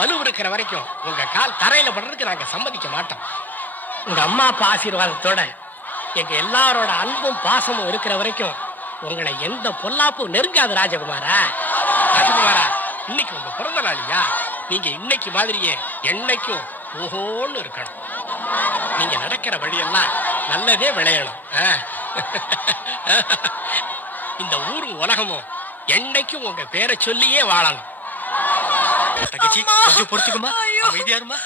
வலு இருக்கிற வரைக்கும் உங்க கால் தரையில படுறதுக்கு நாங்க சம்மதிக்க மாட்டோம். உங்க அம்மா அப்பா ஆசீர்வாதத்தோட எங்க எல்லாரோட அன்பும் பாசமும் இருக்கிற வரைக்கும் உங்களை எந்த பொல்லாப்பும் நெருங்காது ராஜகுமாரா. ராஜகுமாரா, இன்னைக்கு உங்க பிறந்த நாளியா? நீங்க இன்னைக்கு மாதிரியே என்னைக்கும் ஓஹோன்னு இருக்கணும். நீங்க நடக்கிற வழியெல்லாம் நல்லதே விளையணும். இந்த ஊரும் உலகமும் என்னைக்கும் உங்க பேரை சொல்லியே வாழணும். தங்கச்சி கொஞ்சம் பொறுத்துக்குமா, அமைதியாருமா.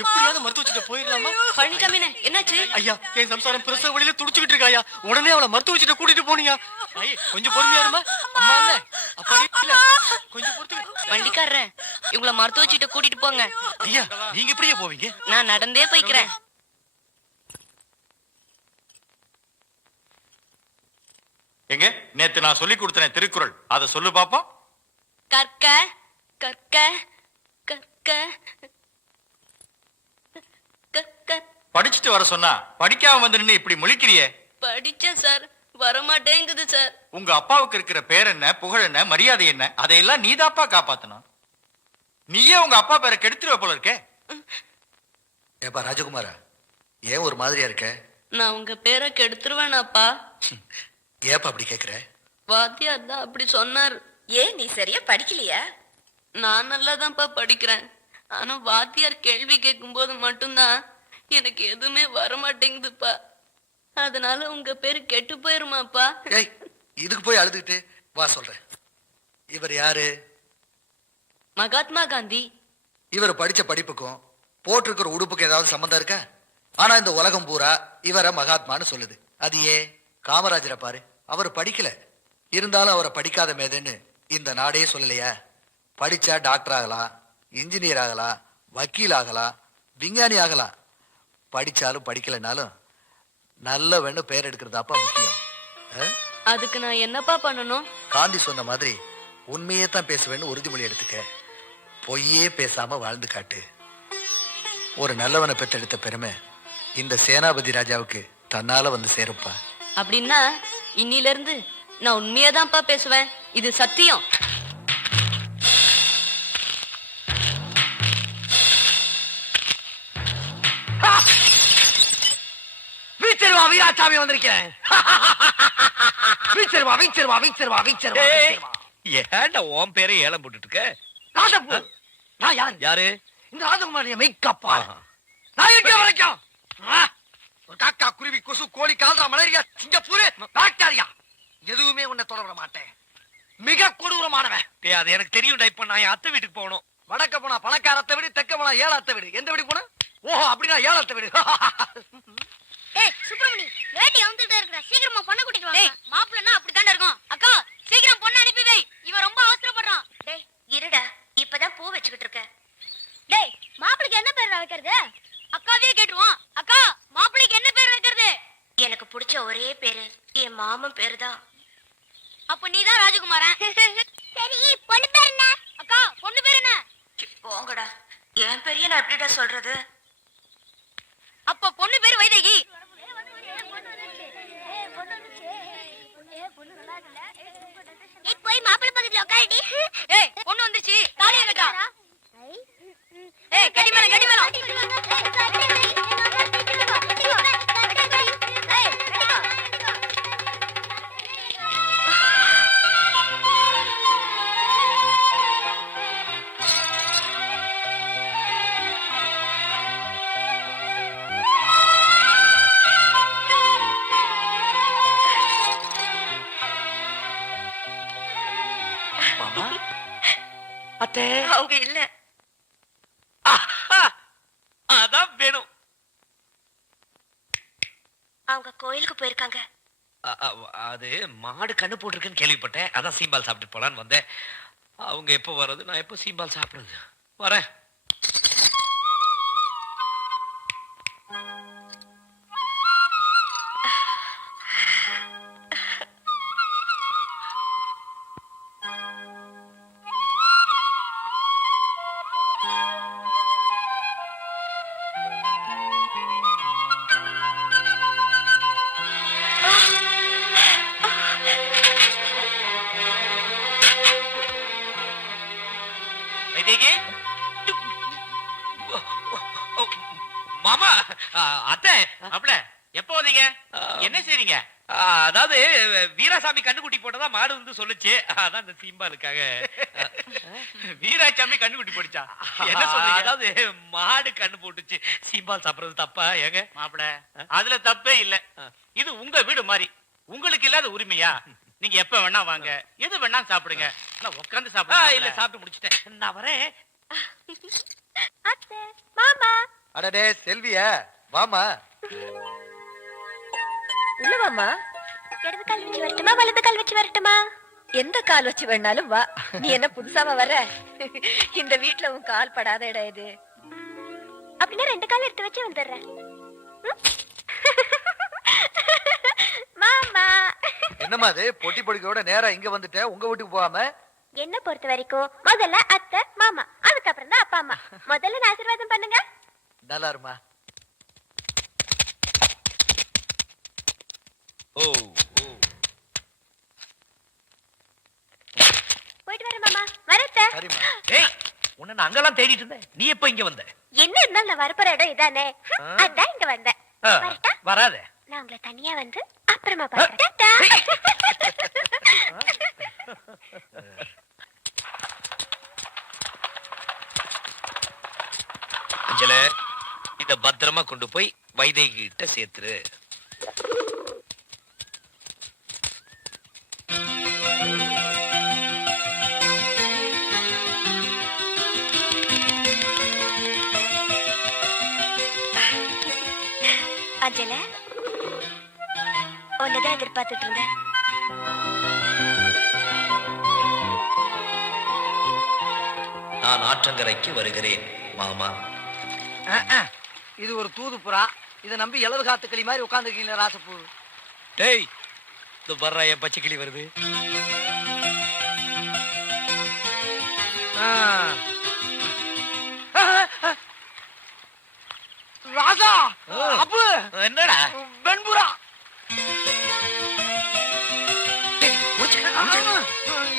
எப்படியாவது மருத்துவச்சிட்ட போயிடலாமா? பழனிசாமி என்னாச்சு? ஐயா, என் சம்சாரம் பிரசவ வழியில துடிச்சுக்கிட்டு இருக்காயா. உடனே அவளை மருத்துவச்சிட்ட கூட்டிட்டு போனியா? கொஞ்சம் பொறுமையாருமா. அம்மா இல்ல அப்பா இல்ல, கொஞ்சம் பொறுத்து. வண்டிக்காரர், இவங்கள மருத்துவச்சிட்ட கூட்டிட்டு போங்க. ஐயா, நீங்க எப்படியே போவீங்க? நான் நடந்தே போய்க்கிறேன். எங்க நேத்து நான் சொல்லி கொடுத்தேன் திருக்குறள், அதை சொல்லு பாப்போம். கற்க கற்க கற்க கற்க. படிச்சுட்டு வர சொன்னா படிக்காம வந்து நின்னு இப்படி முழிக்கிறியே. படிச்சேன் சார், வரமாட்டேங்குது சார். உங்க அப்பாவுக்கு இருக்கிற பேர் என்ன, புகழ் என்ன, மரியாதை என்ன, அதையெல்லாம் நீதாப்பா காப்பாத்தணும். நீயே உங்க அப்பா பேரை கெடுத்துருவ போல இருக்கே. ஏப்பா ராஜகுமாரா, ஏன் ஒரு மாதிரியா இருக்க? நான் உங்க பேரை கெடுத்துருவேனாப்பா? ஏப்பா அப்படி கேக்குற? வாத்தியார் தான் அப்படி சொன்னார். ஏன் நீ சரியா படிக்கலையா? நான் நல்லாதான்ப்பா படிக்கிறேன். ஆனா வாத்தியார் கேள்வி கேட்கும் போது மட்டும்தான் எனக்கு எதுவுமே வரமாட்டேங்குதுப்பா. அதனால உங்க பேரு கெட்டு போயிருமாப்பா? ஏய், இதுக்கு போய் அழுதுகிட்டு வா சொல்றேன். இவர் யாரு? மகாத்மா காந்தி. இவர் படிச்ச படிப்புக்கும் போட்டிருக்கிற உடுப்புக்கு ஏதாவது சம்பந்தம் இருக்கா? ஆனா இந்த உலகம் பூரா இவரை மகாத்மான்னு சொல்லுது. அது ஏன்? காமராஜரை பாரு, அவர் படிக்கல, இருந்தாலும் அவரை படிக்காத மேதன்னு இந்த நாடே சொல்லலையா? படிச்சா டாக்டர் ஆகலாம், இன்ஜினியர் ஆகலாம், வக்கீல் ஆகலாம், விஞ்ஞானி ஆகலாம். படிச்சாலும் படிக்கலைனாலும் நல்லவன்னு பெயர் எடுக்கிறதாப்பா முக்கியம். அதுக்கு நான் என்னப்பா பண்ணணும்? காந்தி சொன்ன மாதிரி உண்மையே தான் பேசுவேன்னு உறுதிமொழி எடுத்துக்க. பொய்யே பேசாம வாழ்ந்து காட்டு. ஒரு நல்லவனை பெற்றெடுத்த பெருமை இந்த சேனாபதி ராஜாவுக்கு தன்னால வந்து சேருப்பா. அப்படின்னா இன்னில இருந்து நான் உண்மையாதான்ப்பா பேசுவேன். இது சத்தியம். வீச்சருவா வீராசாமி வந்திருக்கேன். வீச்சருவா வீச்சருவா வீச்சருவா வீச்சருவா. ஏன்டா உன் பேரை ஏலம் போட்டுட்டு இருக்க? ராஜபு, நான் யாரு? யாரு? இந்த ராஜகுமாரிய மெய்க்காப்பா. நான் இருக்க வரைக்கும் ஒரு காக்கா, குருவி, கொசு, கோழி, கால்ரா, மலேரியா, சிங்கப்பூர், பாக்டீரியா எதுவுமே உன்னை தொட விட மாட்டேன். மிக கொடூரமானவன். அது எனக்கு தெரியும். இப்ப நான் என் அத்தை வீட்டுக்கு போகணும். வடக்க போனா பணக்காரத்தை விடு, தெக்க போனா ஏழாத்த விடு. எந்த வீடு போன? ஓஹோ, அப்படின்னா ஏழாத்த விடு. ஏய் சுப்பிரமணி, லேடி வந்துட்டே இருக்கற, சீக்கிரமா பொண்ணு கூட்டிட்டு வா. டேய், மாப்பிள்ளனா அப்படி தான இருக்கும். அக்கா, சீக்கிரம் பொண்ணு அனுப்பி வை. இவன் ரொம்ப அவசரப்படுறான். டேய் இருடா, இப்பதான் பூ வச்சுக்கிட்டு இருக்க. டேய், மாப்பிளைக்கு என்ன பேர் வைக்கிறது? அக்காவே கேட்டுருவான். அக்கா, மாப்பிளைக்கு என்ன பேர் வைக்கிறது? எனக்கு பிடிச்ச ஒரே பேரு என் மாமன் பேரு தான். அப்ப நீதான் ராஜகுமாரன். சரி, பொண்ணு பேர் என்ன? அக்கா, பொண்ணு பேர் என்ன? போங்கடா, என் பெரிய நான் எப்படிடா சொல்றது? அப்ப பொண்ணு பேர் வைதேகி. போய் மாப்பிள்ளை பக்கத்துல உட்காருடி. ஏய், பொண்ணு வந்துருச்சு, தாலியை கட்டா. ஏய், கட்டி மேல கட்டி மேல. அத்தை, அவங்க இல்ல. அதான் வேணும். அவங்க கோயிலுக்கு போயிருக்காங்க. அது மாடு கண்ணு போட்டிருக்குன்னு கேள்விப்பட்டேன். அதான் சீம்பால் சாப்பிட்டு போலான்னு வந்தேன். அவங்க எப்போ வர்றது, நான் எப்போ சீம்பால் சாப்பிடுறது? வரேன். வைதேகி, அத்தை அப்பல எப்போ வந்தீங்க? என்ன செய்றீங்க? அதாவது வீராசாமி கண்ணுக்குட்டி போட்டதா மாடு வந்து சொல்லுச்சு, அதான் இந்த சீம்பாலுக்காக. வீராசாமி கண்ணுக்குட்டி போடுச்சா? என்ன சொல்றீங்க? அதாவது மாடு கண்ணு போட்டுச்சு, சீம்பால் சாப்பிடுறது தப்பா ஏங்க? மாப்பிள அதுல தப்பே இல்ல. இது உங்க வீடு மாதிரி, உங்களுக்கு இல்லாத உரிமையா? நீங்க எப்ப வேணா வாங்க, எது வேணா சாப்பிடுங்க. ஆனா உட்கார்ந்து சாப்பிடுங்க. இல்ல சாப்பிட்டு முடிச்சிட்டேன், நான் வரேன். அத்தை மாமா அடடே செல்வியா, வாமா. உள்ள வாமா. இடது கால் வச்சு வரட்டுமா வலது கால் வச்சு வரட்டுமா? எந்த கால் வச்சு வேணாலும் வா. நீ என்ன புதுசாவா வர? இந்த வீட்ல உன் கால் படாத இடம் இது. அப்படின்னா 2 கால் எடுத்து வச்சு வந்துடுறேன். மாமா என்னம்மா அது பொட்டி பொடிக்கையோட நேரா இங்க வந்துட்ட, உங்க வீட்டுக்கு போகாம? என்ன பொறுத்த வரைக்கும் முதல்ல அத்தை மாமா, அதுக்கப்புறம் தான் அப்பா அம்மா. முதல்ல ஆசீர்வாதம் பண்ணுங்க. நல்லா இருமா. ஓ போயிட்டு வரேன் மாமா. வரேன். சரிம்மா. ஏய், உன்னை நான் அங்கெல்லாம் தேடிட்டு இருந்தேன், நீ எப்ப இங்க வந்த? என்ன இருந்தாலும் நான் வரப்போற இடம் இதானே, அதான் இங்க வந்தேன். வரட்டா? வராத. நான் உங்களை தனியா வந்து அப்புறமா பார்த்தா. அஞ்சல, இத பத்திரமா கொண்டு போய் வைதேகி கிட்ட சேர்த்துரு. அஞ்சல, உன்னதான் எதிர்பார்த்துட்டு இருந்தேன். நான் ஆற்றங்கரைக்கு வருகிறேன் மாமா. இது ஒரு தூது புறா, இதை நம்பி இளவு காத்து கிளி மாதிரி உட்காந்துருக்கீங்களா ராசப்பூ? டேய், இந்த வர்ற என் பச்சை கிளி வருது. ராசா அப்பு, என்னடா வெண்புறா.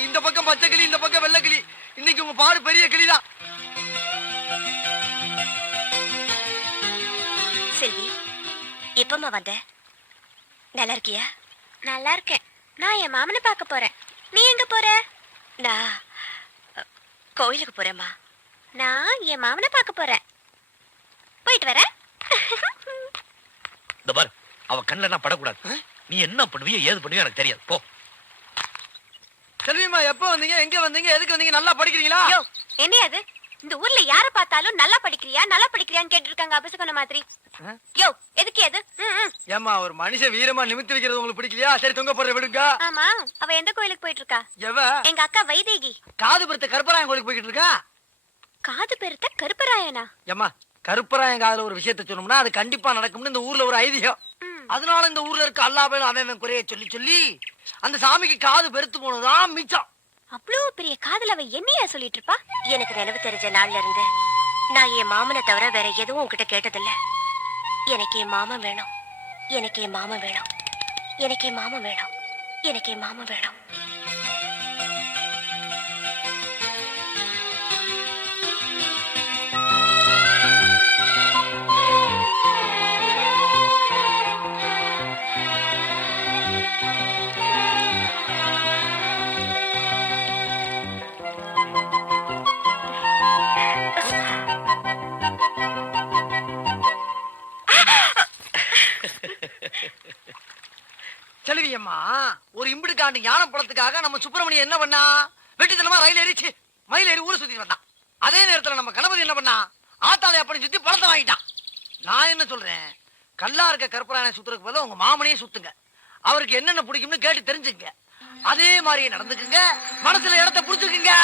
இந்த பக்கம் பச்சை கிளி, இந்த பக்கம் வெள்ளை கிளி. இன்னைக்கு உங்க பாடு பெரிய கிளிதான். செல்வி, எப்பமா வந்த? நல்லா இருக்கியா? நல்லா இருக்கேன். நான் என் மாமனை பார்க்க போறேன். நீ எங்க போற? நான் கோயிலுக்கு போறேம்மா. நான் என் மாமனை பார்க்க போறேன். போயிட்டு வரேன். இந்த பாரு, அவ கண்ணுல நான் படக்கூடாது. நீ என்ன பண்ணுவியோ ஏது பண்ணுவியோ எனக்கு தெரியாது, போ. செல்விமா, எப்ப வந்தீங்க, எங்க வந்தீங்க, எதுக்கு வந்தீங்க? நல்லா படிக்கிறீங்களா? யோ, என்ன அது? இந்த ஊர்ல யார பார்த்தாலும் நல்லா படிக்கிறியான்னு கேட்டு இருக்காங்க அபசகன மாதிரி. யோ, எதுக்கு அது? ஏமா, ஒரு மனுஷன் வீரமா நிமித்தி வைக்கிறது உங்களுக்கு பிடிக்கலையா? சரி, தொங்க போடுற விடுங்க. ஆமா, அவ எந்த கோயிலுக்கு போயிட்டு இருக்கா? எவ? எங்க அக்கா வைதேகி. காது பெருத்த கருப்பராயன் கோயிலுக்கு போய்கிட்டு இருக்கா. காது பெருத்த கருப்பராயனா? ஏமா, கருப்பராயன் காதுல ஒரு விஷயத்த சொன்னோம்னா அது கண்டிப்பா நடக்கும்னு இந்த ஊர்ல ஒரு ஐதீகம். அதனால இந்த ஊர்ல இருக்க அல்லா பேரும் அவன் குறைய சொல்லி சொல்லி அந்த சாமிக்கு காது பெருத்து போனதுதான் மிச்சம். அவ்வளவு பெரிய காதல அவ என்னையா சொல்லிட்டு இருப்பா? எனக்கு நினைவு தெரிஞ்ச நாள்ல இருந்து நான் என் மாமனை தவிர வேற எதுவும் உன்கிட்ட கேட்டதில்ல. எனக்கு என் மாமன் வேணும், எனக்கு என் மாமன் வேணும், எனக்கு என் மாமன் வேணும், எனக்கு என் மாமன் வேணும். செல்வியம்மா, ஒரு இம்பிடுக்காண்டு ஞான படத்துக்காக நம்ம சுப்பிரமணியம் என்ன பண்ணா? வெட்டித்தனமா ரயில் ஏறிச்சு மயில் ஏறி ஊரை சுத்தி வந்தான். அதே நேரத்துல நம்ம கணபதி என்ன பண்ணா? ஆத்தாளை அப்படி சுத்தி பழத்தை வாங்கிட்டான். நான் என்ன சொல்றேன், கல்லா இருக்க கருப்பராயனை சுத்துறதுக்கு பதிலா உங்க மாமனையே சுத்துங்க. அவருக்கு என்னென்ன பிடிக்கும்னு கேட்டு தெரிஞ்சுங்க. அதே மாதிரியே நடந்துக்குங்க, மனசுல இடத்த புடிச்சுக்குங்க.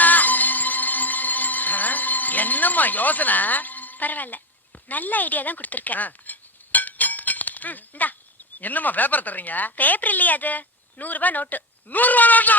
என்னம்மா யோசனை? பரவாயில்ல, நல்ல ஐடியா தான் கொடுத்திருக்கேன். இந்தா. என்னம்மா பேப்பர் தர்றீங்க? பேப்பர் இல்லையா அது? 100 ரூபாய் நோட்டு. 100 ரூபாய் நோட்டா?